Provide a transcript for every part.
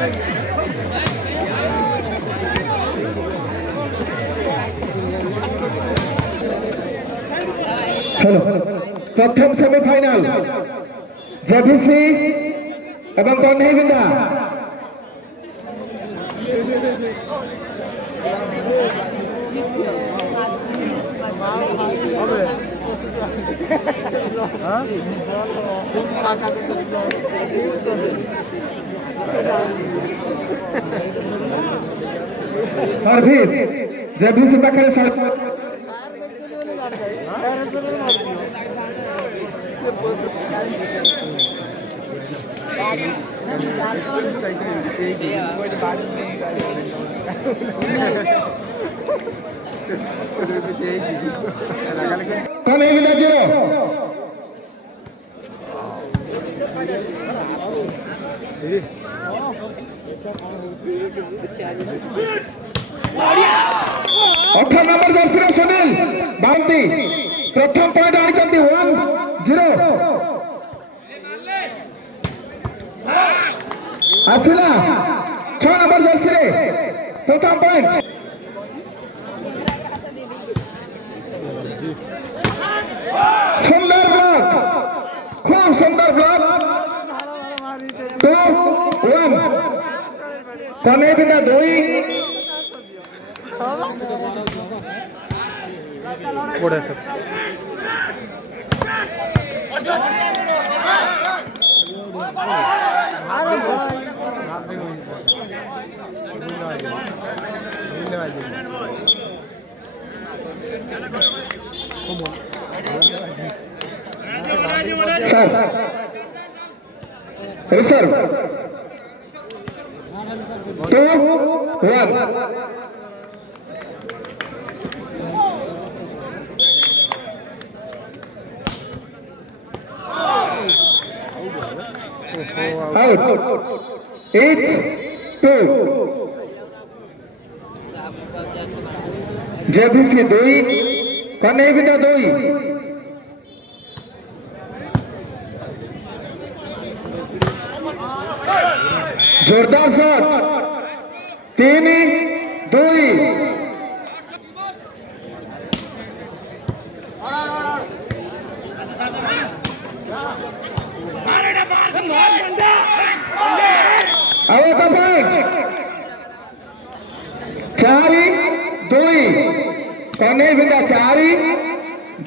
hello प्रथम semifinal JVC एवं कन्हेइबिंधा service JVC पाखे कन्हेइबिंधा 0 18 नंबर जर्सी सुनील बाउंटी प्रथम पॉइंट आनी 1-0 आसिला 6 नंबर जर्सी रे प्रथम पॉइंट सुंदर ब्लॉक खूब सुंदर ब्लॉक 2-1 कन्हेइबिंधा 2 बड़ा सब सर रिसर्व 2-1 out 8-2 जेवीसी 2 कन्हेइबिंधा 2 जोरदार शॉट 3-2 आवे का पॉइंट 4-2 कन्हेइबिंधा 4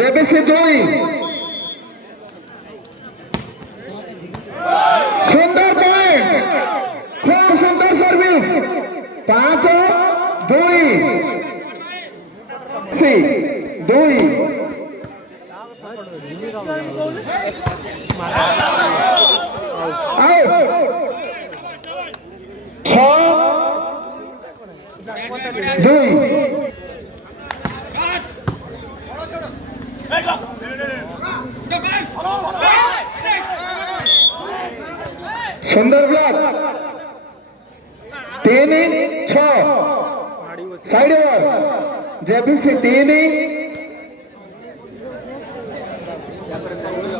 जेवीसी 2 सुंदर पॉइंट खूब सुंदर सर्विस 5-2 2 आउट 6-2 सुंदर ब्लॉक 3-6 साइड ओवर जेवीसी 3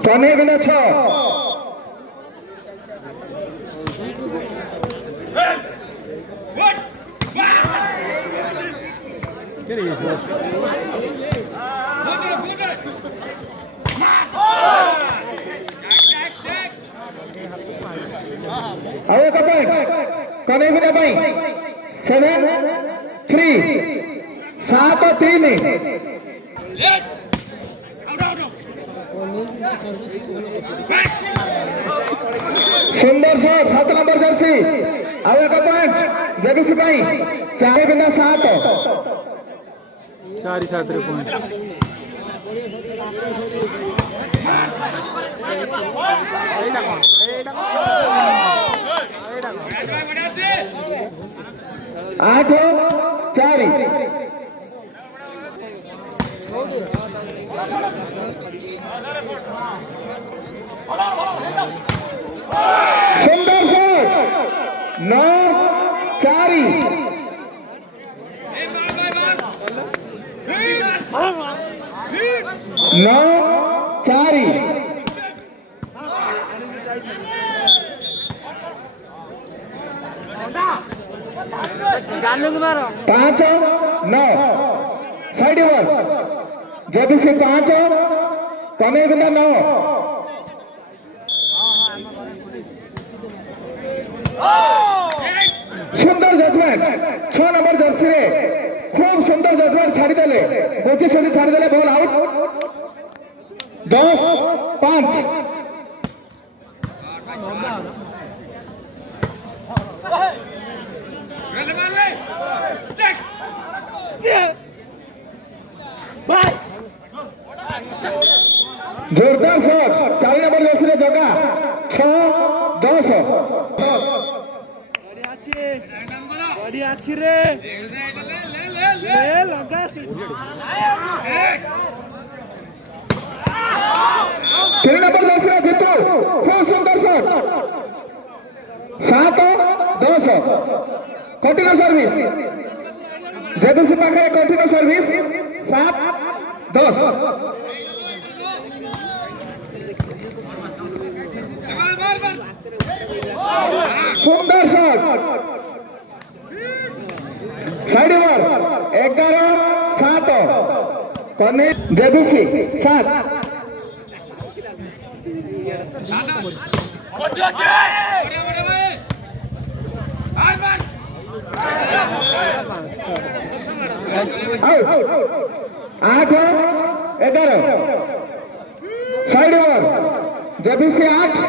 कन्हेइबिंधा 6 आवे का पॉइंट कन्हेइबिंधा 7-3 7-3 सुंदर शॉट 7 नंबर जर्सी आवे का पॉइंट जेवीसी 4 7 4-7 पॉइंट आठ 4 सुंदर शॉट 9-4 9-4 9 5 9 साइड ओवर जेबीसी 5 कन्हैबिंदा 9 सुंदर जजमेंट 6 नंबर जर्सी रे खूब सुंदर जजमेंट छाड़ी देले गोची छड़ी छाड़ी देले बॉल आउट 10 5 जोरदार शॉट 4 नंबर जर्सी रे जगह 6 10 बड़ी अच्छी रे ले लगा 3 नंबर जर्सी रे जितू खूब सुंदर शॉट 7 10 कंटिन्यू सर्विस जेबीसी पाखे कंटिन्यू सर्विस 7 10 सुंदर शॉट साइड ओवर 11 7 कने जेबीसी 7 आठ 11 side over JBC 8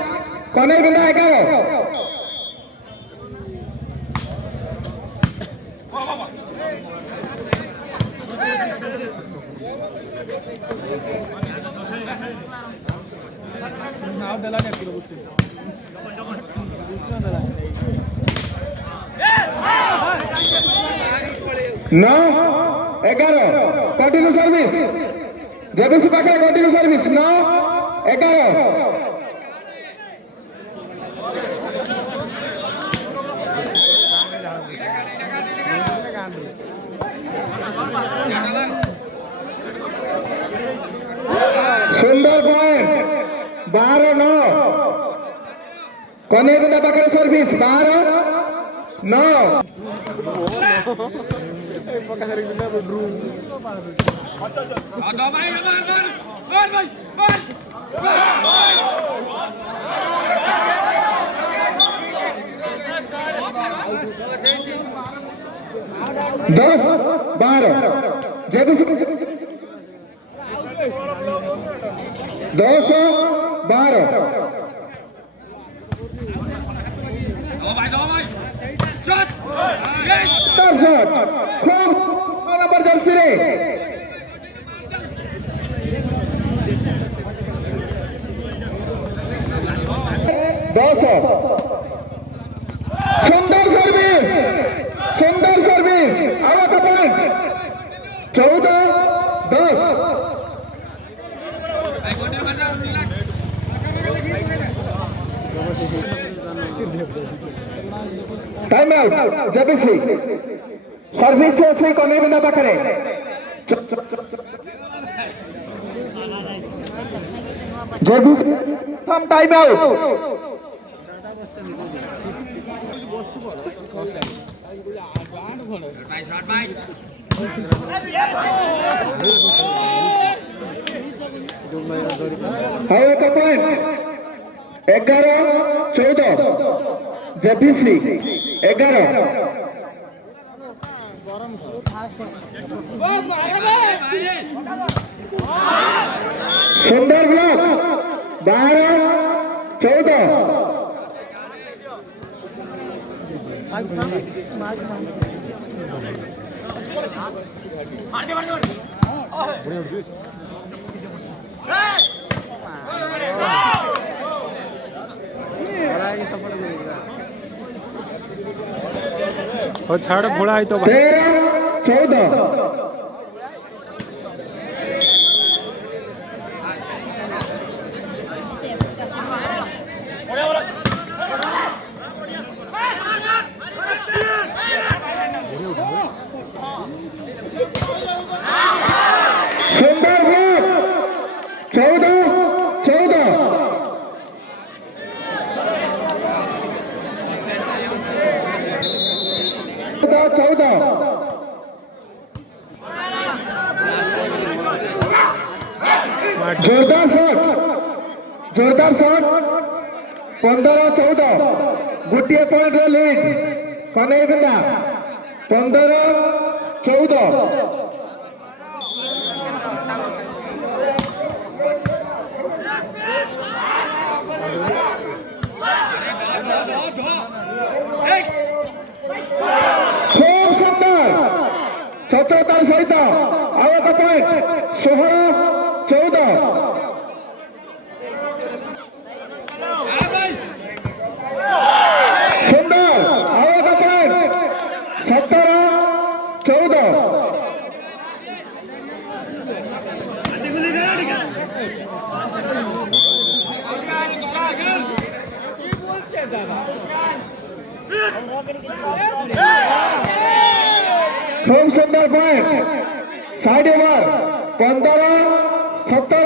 कन्हैबिंदा 11 9 11 continue service JBC पाखे कंटिन्यू सर्विस 9 11 सुंदर पॉइंट 12 9 कन्हैबिंदा पाखे सर्विस 12 9 10 12 जेबीसी 10 12 शॉट खूब नंबर जर्सी रे 10 सुंदर सर्विस आवा का point 14 10 time out JBC service చేసి कन्हैबिंदा पाखरे जेबीसी कम टाइम आउट हाई का पॉइंट 11 14 जेबीसी 11 सुंदर ब्लॉक 12 14 और छाड़ घोड़ा है तो 13 14 सुंदर ब्लॉक 14 14 10 15-14 जोरदार शॉट 15-14 गोटे पॉइंट लीड कन्हैबिंदा 15-14 खूब सुंदर चतुरतार सहित आउ एक पॉइंट 16-14 सुंदर आउ एक पॉइंट 17-14 खूब सुंदर point side over 15-17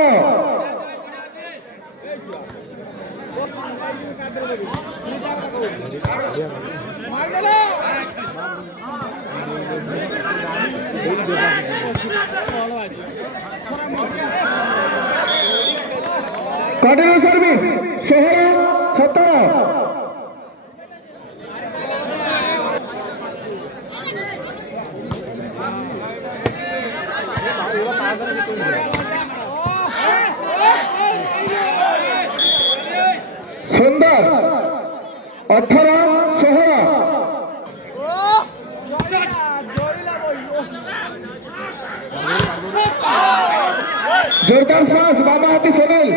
continue service 16-17 सुंदर 18-16 जोरदार स्माश बाबा हाथी सुनील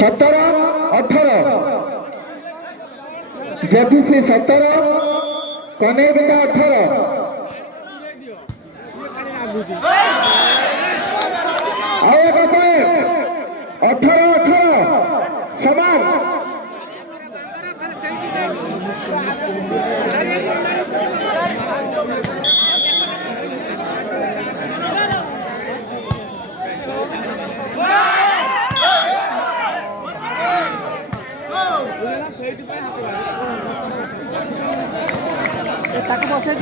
17-18 JVC 17 कन्हैबिंदा 18 और एक पॉइंट 18-18 समान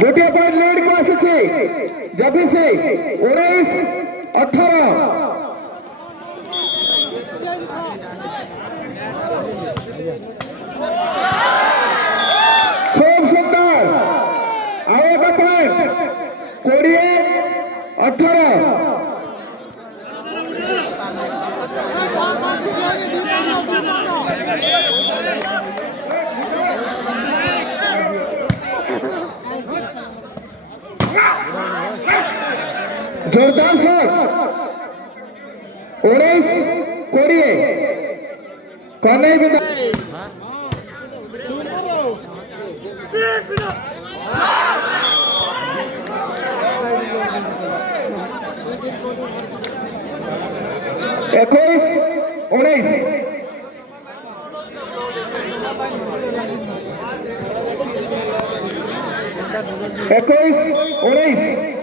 गोटे पॉइंट लीड को आसी JVC 19-18 खूब सुंदर आउ एक पॉइंट 20-18 जोरदार शॉट 19-20 कन्हैबिंदा 21-19 21-19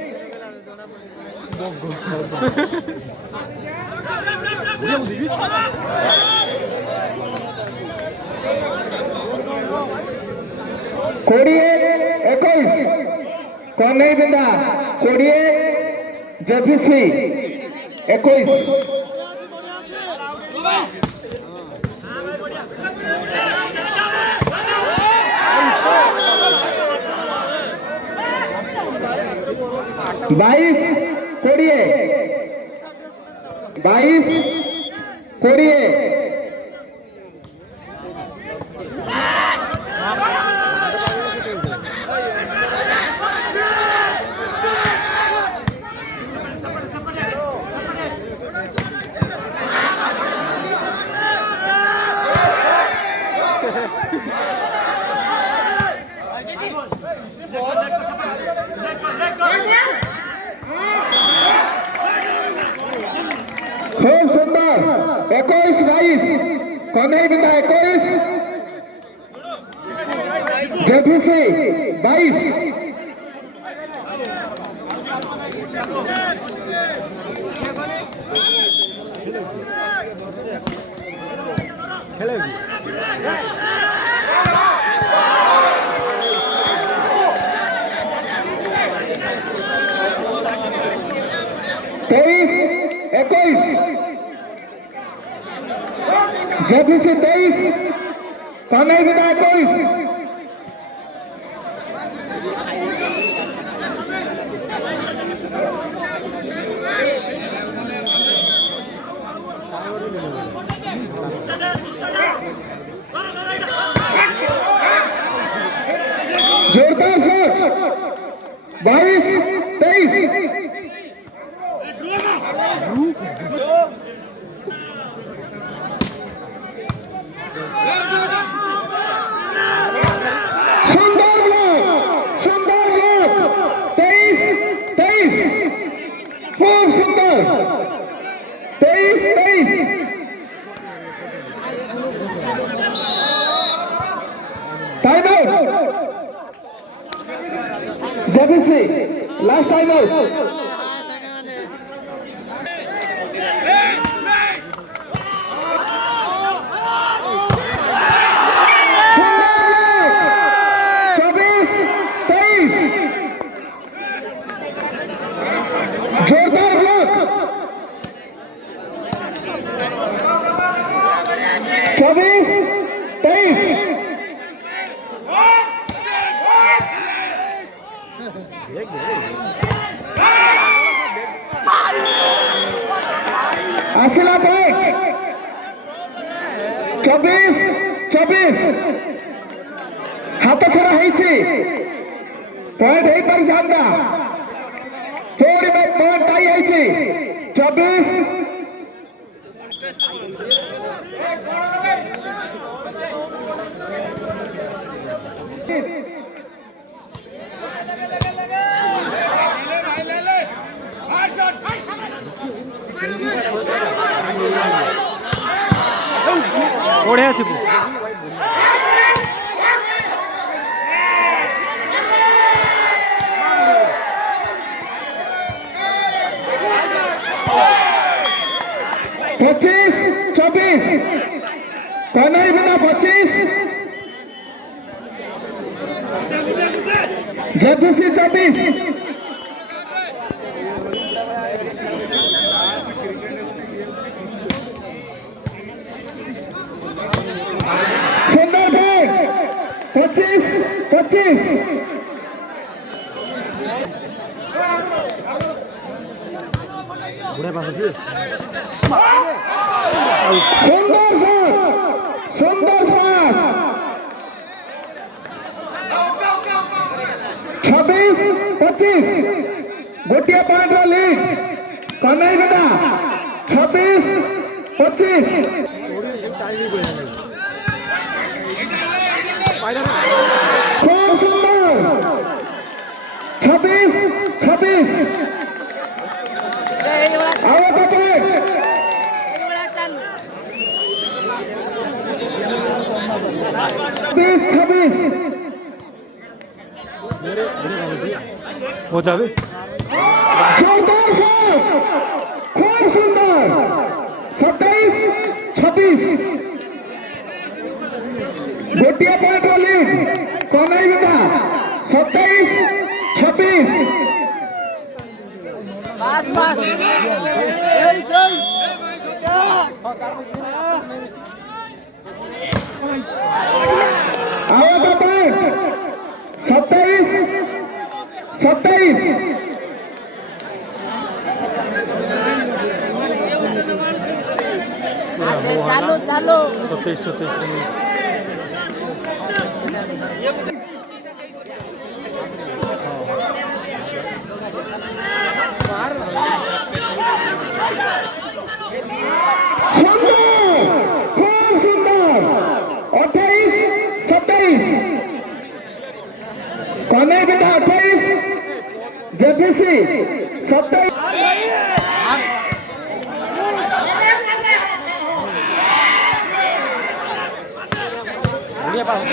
20-21 कन्हैबिंदा 20 JVC 21 22-20 खूब सुंदर 21-22 कन्हैबिंदा 21 JVC 22 खूब तेईस 21 JVC 23 कन्हैबिंदा 21 जोरदार शॉट 22-23 सुंदर ब्लॉक 23-23 खूब सुंदर 23-23 time out JVC last time out जोरदार ब्लॉक 24-23 आसिला पॉइंट 24-24 हाथ छड़ा होइछि पॉइंट हेई पर जांदा थोड़ी में पॉइंट आई है 24 बढ़िया सिपू 25-24 कन्हैबिंदा 25 JVC 24 सुंदर पॉइंट 25-25 सुंदर शॉट सुंदर पास 26-25 गोटिया पॉइंट लीड कन्हैबिंदा 26-25 खूब सुंदर 26-26 आओ का पॉइंट 26 हो जावे जोरदार शॉट खूब सुंदर 27-26 गोटिया पॉइंट लीड कन्हैबिंदा 27-26 आओ का पॉइंट 27-27 चालो 27-27 खूब सुंदर 28-27 कन्हैबिंदा 28 JVC 27 बढ़िया पास